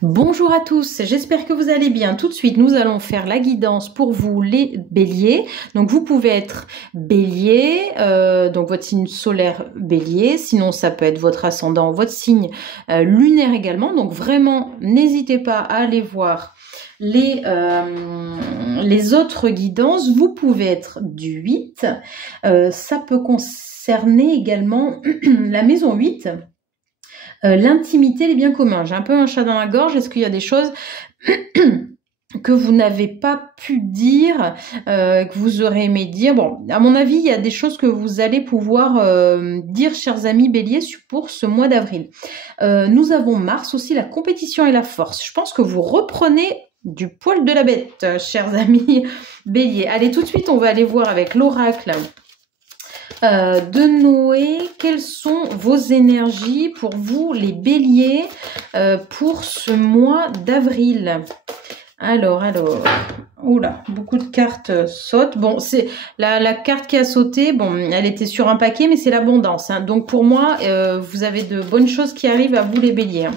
Bonjour à tous, j'espère que vous allez bien. Tout de suite, nous allons faire la guidance pour vous les béliers. Donc vous pouvez être bélier, donc votre signe solaire bélier, sinon ça peut être votre ascendant, votre signe lunaire également. Donc vraiment, n'hésitez pas à aller voir les autres guidances. Vous pouvez être du 8, ça peut concerner également la maison 8. L'intimité, les biens communs. J'ai un peu un chat dans la gorge. Est-ce qu'il y a des choses que vous n'avez pas pu dire, que vous aurez aimé dire? Bon, à mon avis, il y a des choses que vous allez pouvoir dire, chers amis béliers, pour ce mois d'avril. Nous avons Mars aussi, la compétition et la force. Je pense que vous reprenez du poil de la bête, chers amis béliers. Allez, tout de suite, on va aller voir avec l'oracle de Noé, quelles sont vos énergies pour vous les béliers pour ce mois d'avril? Alors, oula, beaucoup de cartes sautent. Bon, c'est la carte qui a sauté, bon, elle était sur un paquet, mais c'est l'abondance, hein. Donc pour moi, vous avez de bonnes choses qui arrivent à vous les béliers, hein.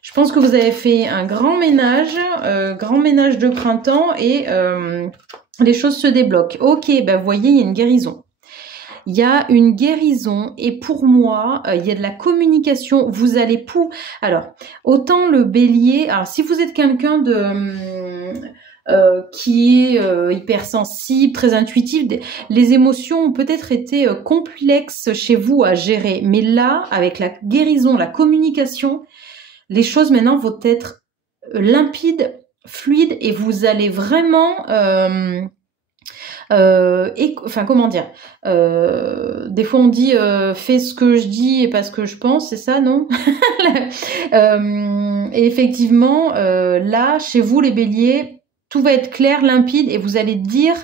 Je pense que vous avez fait un grand ménage de printemps et les choses se débloquent. Ok, ben vous voyez, il y a une guérison. Il y a une guérison et pour moi, il y a de la communication. Vous allez Alors, autant le bélier... Alors, si vous êtes quelqu'un qui est hypersensible, très intuitif, les émotions ont peut-être été complexes chez vous à gérer. Mais là, avec la guérison, la communication, les choses maintenant vont être limpides, fluides et vous allez vraiment... enfin comment dire, des fois on dit fais ce que je dis et pas ce que je pense, c'est ça, non? Et effectivement là chez vous les béliers, tout va être clair, limpide et vous allez dire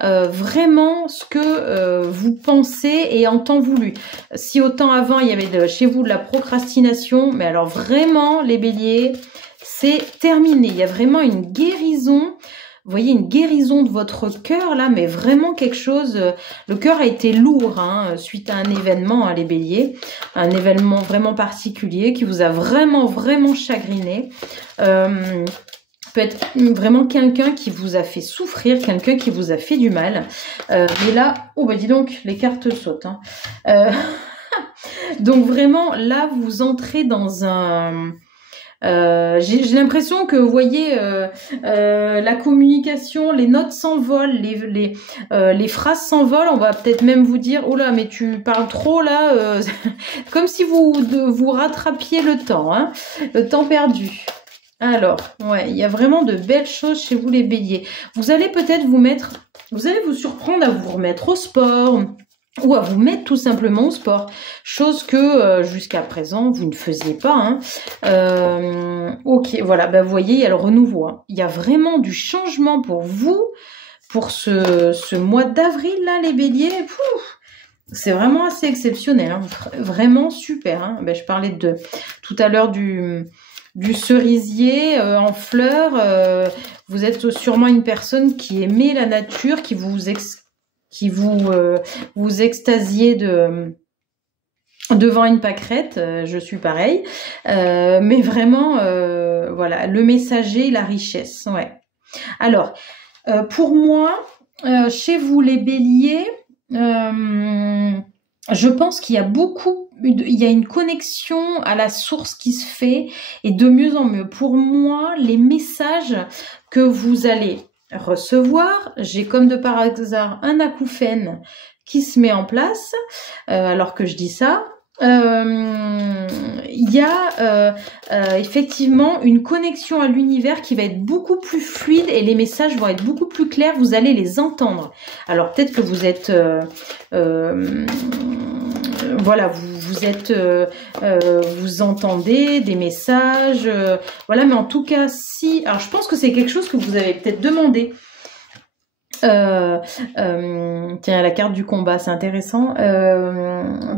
vraiment ce que vous pensez et en temps voulu. Si autant avant il y avait chez vous de la procrastination, mais alors vraiment les béliers, c'est terminé. Il y a vraiment une guérison. Vous voyez, une guérison de votre cœur, là, mais vraiment quelque chose... Le cœur a été lourd, hein, suite à un événement, hein, les béliers. Un événement vraiment particulier qui vous a vraiment, vraiment chagriné. Peut être vraiment quelqu'un qui vous a fait souffrir, quelqu'un qui vous a fait du mal. Mais là... Oh, bah dis donc, les cartes sautent, hein. Donc vraiment, là, vous entrez dans un... j'ai l'impression que vous voyez la communication, les notes s'envolent, les phrases s'envolent. On va peut-être même vous dire oh là mais tu parles trop là, comme si vous rattrapiez le temps, hein, le temps perdu. Alors ouais, il y a vraiment de belles choses chez vous les béliers. Vous allez peut-être vous allez vous surprendre à vous remettre au sport ou à vous mettre tout simplement au sport, chose que jusqu'à présent vous ne faisiez pas, hein. Ok, voilà, ben vous voyez, il y a le renouveau, hein. Il y a vraiment du changement pour vous, pour ce mois d'avril là, les béliers. C'est vraiment assez exceptionnel, hein. Vraiment super, hein. Ben, je parlais tout à l'heure du cerisier en fleurs. Vous êtes sûrement une personne qui aimait la nature, qui vous extasiez devant une pâquerette, je suis pareil, mais vraiment voilà, le messager, la richesse, ouais. Alors pour moi, chez vous les béliers, je pense qu'il y a il y a une connexion à la source qui se fait et de mieux en mieux. Pour moi, les messages que vous allez recevoir, j'ai comme de par hasard un acouphène qui se met en place alors que je dis ça. Il y a effectivement une connexion à l'univers qui va être beaucoup plus fluide et les messages vont être beaucoup plus clairs, vous allez les entendre. Alors peut-être que vous êtes voilà, vous entendez des messages, voilà, mais en tout cas, alors je pense que c'est quelque chose que vous avez peut-être demandé Tiens, la carte du combat, c'est intéressant.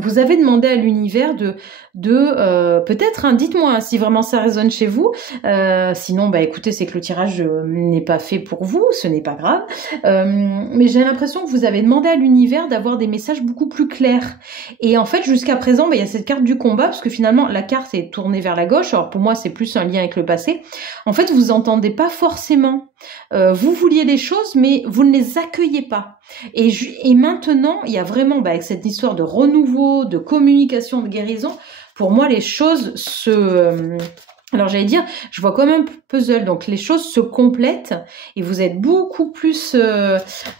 Vous avez demandé à l'univers de peut-être, hein, dites-moi hein, si vraiment ça résonne chez vous. Sinon, bah écoutez, c'est que le tirage n'est pas fait pour vous, ce n'est pas grave. Mais j'ai l'impression que vous avez demandé à l'univers d'avoir des messages beaucoup plus clairs. Et en fait, jusqu'à présent, bah, il y a cette carte du combat, parce que finalement, la carte est tournée vers la gauche. Alors pour moi, c'est plus un lien avec le passé. En fait, vous entendez pas forcément. Vous vouliez des choses, mais vous ne les accueillez pas. Et maintenant, il y a vraiment, bah, avec cette histoire de renouveau, de communication, de guérison, pour moi, les choses alors j'allais dire, je vois comme un puzzle, donc les choses se complètent et vous êtes beaucoup plus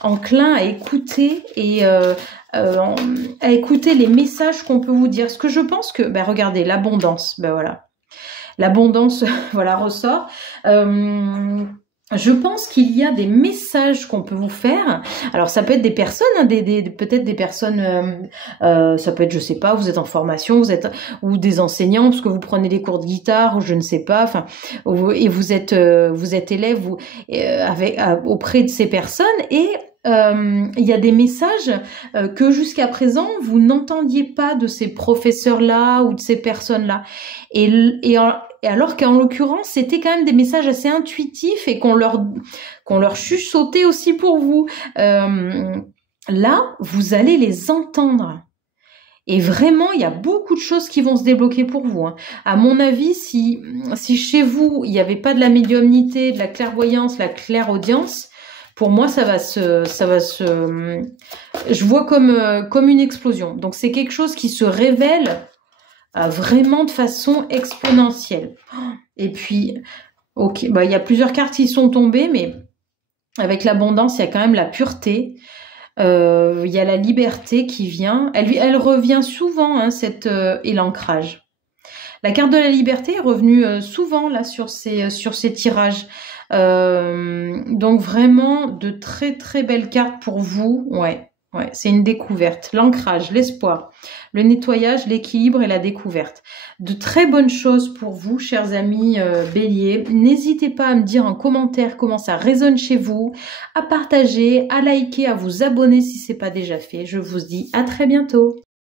enclin à écouter et à écouter les messages qu'on peut vous dire. Ce que je pense que, ben regardez, l'abondance, ben voilà, l'abondance, voilà, ressort. Je pense qu'il y a des messages qu'on peut vous faire. Alors ça peut être des personnes, hein, peut-être des personnes. Ça peut être, je sais pas, vous êtes en formation, vous êtes ou des enseignants parce que vous prenez des cours de guitare ou je ne sais pas. Enfin, et vous êtes élève auprès de ces personnes et il y a des messages que jusqu'à présent vous n'entendiez pas de ces professeurs-là ou de ces personnes-là. Et alors qu'en l'occurrence, c'était quand même des messages assez intuitifs et qu'on leur chuchotait aussi pour vous. Là, vous allez les entendre. Et vraiment, il y a beaucoup de choses qui vont se débloquer pour vous. Hein. À mon avis, si chez vous, il n'y avait pas de la médiumnité, de la clairvoyance, la clairaudience, pour moi, ça va se, je vois comme une explosion. Donc, c'est quelque chose qui se révèle vraiment de façon exponentielle. Et puis, ok, bah, il y a plusieurs cartes qui sont tombées, mais avec l'abondance, il y a quand même la pureté. Il y a la liberté qui vient. Elle revient souvent, hein, et l'ancrage. La carte de la liberté est revenue souvent là sur ces tirages. Donc vraiment de très très belles cartes pour vous. Ouais, c'est une découverte. L'ancrage, l'espoir, le nettoyage, l'équilibre et la découverte. De très bonnes choses pour vous, chers amis Bélier. N'hésitez pas à me dire en commentaire comment ça résonne chez vous, à partager, à liker, à vous abonner si c'est pas déjà fait. Je vous dis à très bientôt.